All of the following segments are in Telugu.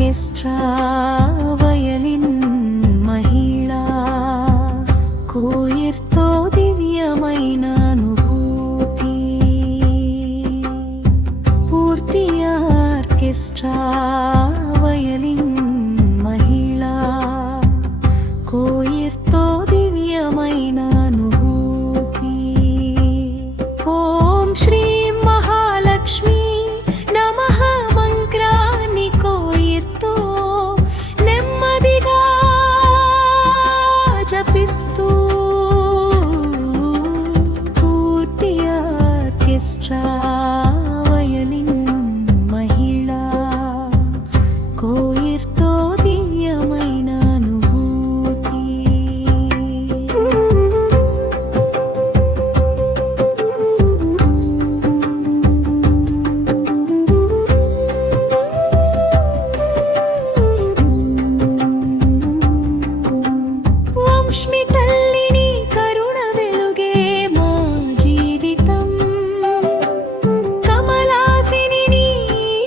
ఆర్కెస్ట్రా వయలిన్ మహిళా కోయిర్తో దివ్యమైన అనుభూతి పూర్తి ఆర్కెస్ట్రా వయలిన్ మహిళా కోయిర్తో దివ్యమైన అనుభూతి ఓం శ్రీ మహాలక్ష్మి నమః మంత్రాన్ని కోయిర్తో నెమ్మదిగా జపిస్తూ పూర్తి ఆర్కెస్ట్రా వయలిన్ మహిళా కోయిర్తో దివ్యమైన అనుభూతి వంష్మి తల్లిని కరుణ వెలుగే మా జీవితం కమలాసిని నీ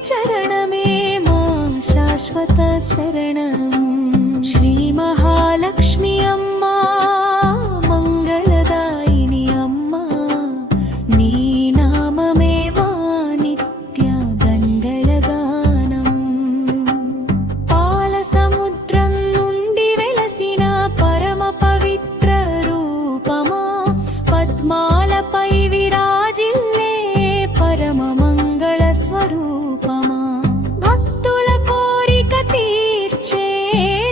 చరణమే మా శాశ్వత శరణం శ్రీ మహాలక్ష్మి అమ్మా మంగళదాయిని అమ్మా నీ నామమే మా నిత్య గంగళగానం పాల సముద్రం నుండి వెలసిన పరమ పవిత్ర రూపమా పద్మాలపై విరాజిల్లే పరమ మంగళ స్వరూపమా భక్తుల కోరిక తీర్చే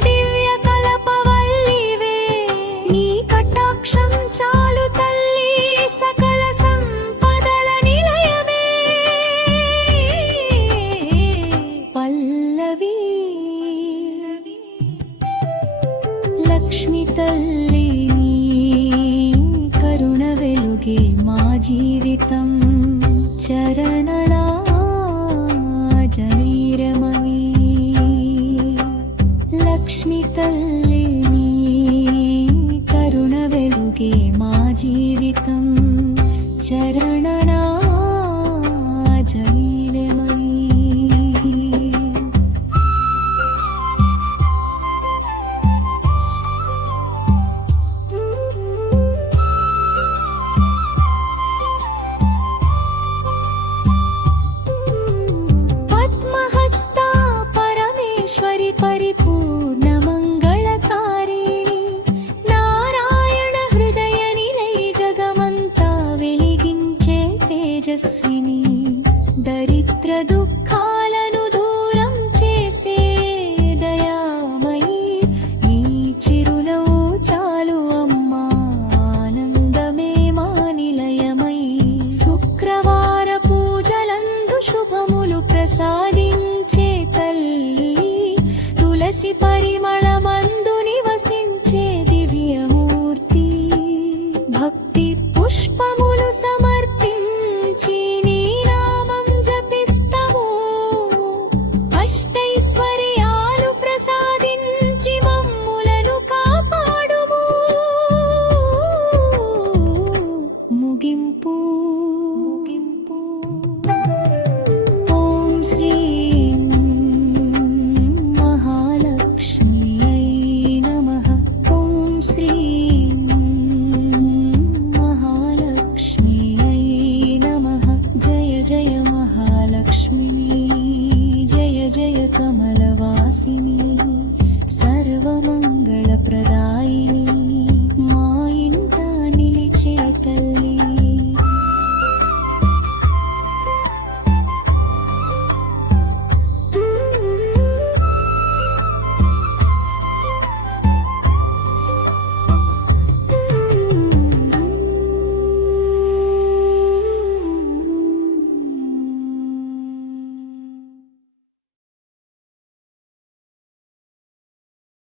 దివ్య కల్పవల్లివే నీ కటాక్షం చాలు తల్లి సకల సంపదల నిలయమే పల్లవి లక్ష్మి తల్లి నీ కరుణ వెలుగే మా జీవితం చరణలా జనీరమవి లక్ష్మి తల్లి నీ కరుణ వెలుగే మా జీవితం చరణనా జనీరమవి పద్మహస్తా పరమేశ్వరి పరిపూర్ణ మంగళకారిణి నారాయణ హృదయ నిలయ జగమంతా వెలిగించే తేజస్విని దరిద్ర దుఃఖాలను దూరం చేసే దయామయి నీ చిరునవ్వు చాలు అమ్మా ఆనందమే మా నిలయమై శుక్రవార పూజలందు శుభములు ప్రసాదించే తల్లి తులసి పరిమళమందు నివసించే దివ్యమూర్తి భక్తి పుష్పములు సమర్పించి నీ నామం జపిస్తాము అష్టైశ్వర్యాలు ప్రసాదించి మమ్ములను కాపాడుము ముగింపు ఓం శ్రీ మహాలక్ష్మ్యై నమః ఓం శ్రీ మహాలక్ష్మ్యై నమః జయ జయ మహాలక్ష్మిని జయ జయ కమలవాసిని